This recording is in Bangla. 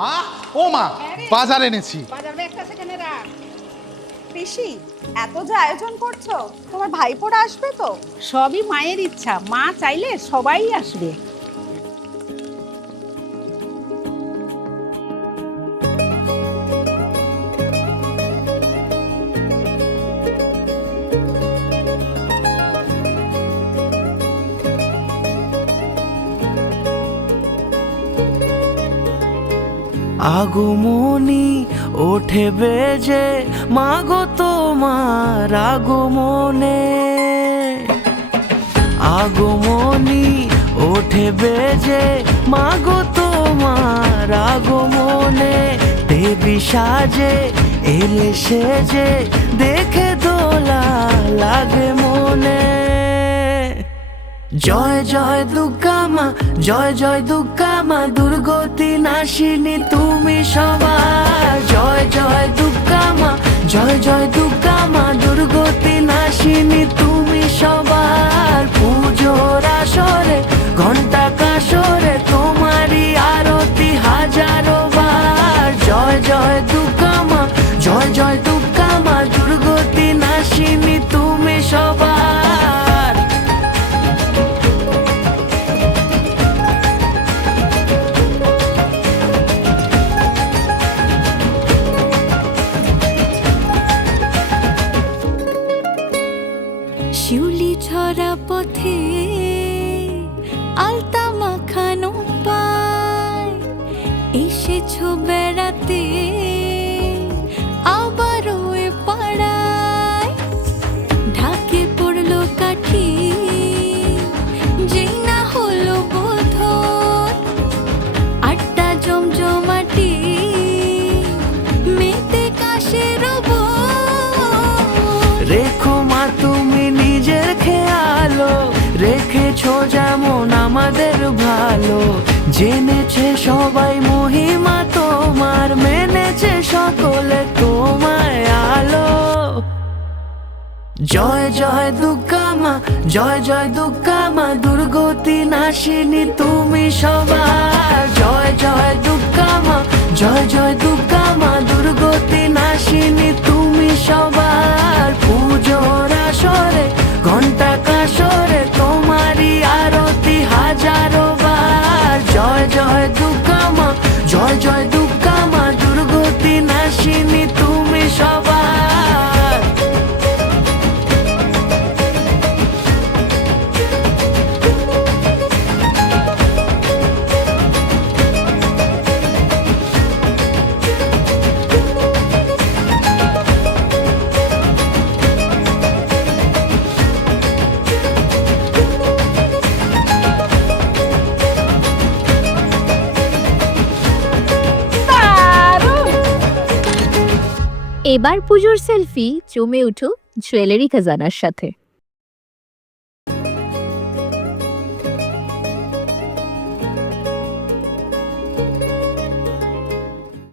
মা ও মা বাজার এনেছি। বাজারে একটা সেখানে রাখ। পিসি এত যে আয়োজন করছ তোমার ভাইপোরা আসবে তো? সবই মায়ের ইচ্ছা। মা চাইলে সবাই আসবে। আগমনী ওঠে বেজে মাগো তোমার আগমনে। আগমনী ওঠে বেজে মাগো তোমার আগমনে। দেবী সাজে, এলে সেজে, দেখে দোলা জয় জয় দুর্গা মা, জয় জয় দুর্গা মা, দুর্গতি নাশিনী তুমি সবার। জয় জয় দুর্গা মা, জয় জয় দুর্গা মা, দুর্গতি নাশিনী তুমি সবার। পুজোর আসরে ঘণ্টা ছড়া পথে আলতা মাখানো পায়। এসেছ বেড়াতে আবারও পাড়ায়। কাঠি মেতে কাশের রেখো রেখেছো যেমন আমাদের ভালো। জেনেছে সবাই মহিমা তোমার, মেনেছে সকলে তোমায় আলো। জয় জয় দুর্গা মা, জয় জয় দুর্গা মা, দুর্গতি নাশিনী তুমি সবার। জয় জয় দুর্গা মা, জয় জয় দুর্গা জয় এবার পুজোর সেলফি জমে উঠুক জুয়েলারি খাজানার সাথে।